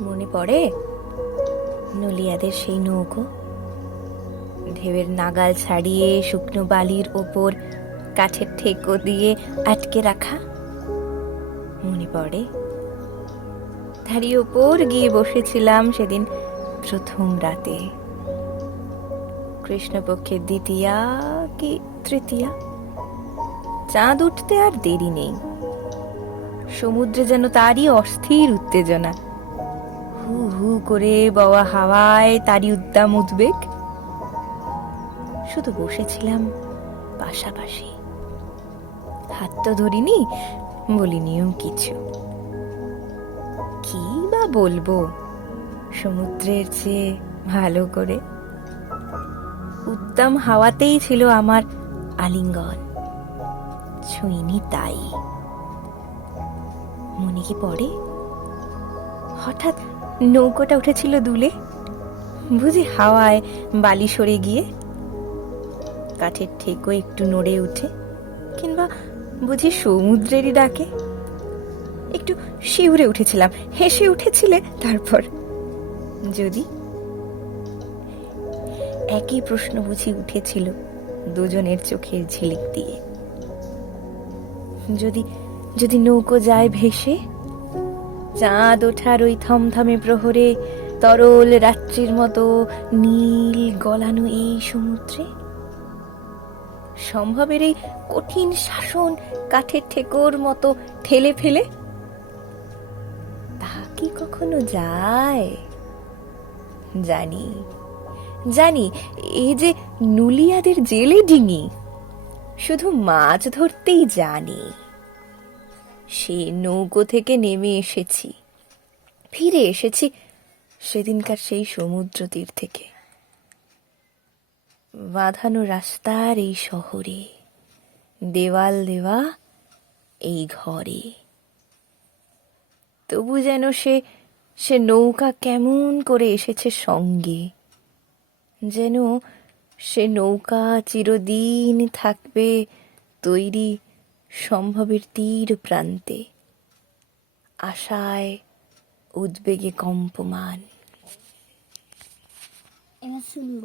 মনে পড়ে? নলিয়াদের সেই নৌকো? ঢেউয়ের নাগাল ছাড়িয়ে শুকনো বালির ওপর কাঠের ঠেকো দিয়ে আটকে রাখা? মনে পড়ে। ধাড়ি ওপর গিয়ে বসেছিলাম সেদিন প্রথম রাতে। কৃষ্ণপক্ষের দ্বিতীয়া কি তৃতীয়া? চাঁদ উঠতে আর দেরি নেই। সমুদ্রে যেন তারই অস্থির উত্তেজনা। করে বওয়া হাওয়ায় তারই উদ্দাম উদ্বেগ। শুধু বসেছিলাম পাশাপাশি। হাত তো ধরিনি, বলিনিও কিছু। কি বা বলব, সমুদ্রের চেয়ে ভালো করে। উদ্দাম হাওয়াতেই ছিল আমার আলিঙ্গন। ছুঁইনি তাই। মনে কি পড়ে? হঠাৎ নৌকোটা উঠেছিল দুলে। বুঝি হাওয়ায় বালি সরে গিয়ে কাঠের ঠেকো একটু নড়ে উঠে, কিংবা বুঝি সমুদ্রেরই ডাকে। একটু শিউরে উঠেছিলাম, হেসে উঠেছিলে তারপর। যদি একই প্রশ্ন বুঝি উঠেছিল দুজনের চোখের ঝিলিক দিয়ে। যদি যদি নৌকো যায় ভেসে চাঁদ ওঠার ওই থমথমে প্রহরে, তরল রাত্রির মতো নীল গলানো এই সমুদ্রে? সম্ভবের এই কঠিন শাসন কাঠের ঠেকোর মতো ঠেলে ফেলে? তা কি কখনো যায়? জানি জানি এই যে নুলিয়াদের জেলে ডিঙি, শুধু মাছ ধরতেই জানি। সে নৌকো থেকে নেমে এসেছি। ফিরে এসেছি সেদিনকার সেই সমুদ্র তীর থেকে। বাঁধানো রাস্তার এই শহরে, দেওয়াল দেওয়া এই ঘরে। তবু যেন সে সে নৌকা কেমন করে এসেছে সঙ্গে, যেন সে নৌকা চিরদিন থাকবে তৈরি সম্ভবের তীর প্রান্তে আশায় উদ্বেগে কম্পমান। এবার শুনব।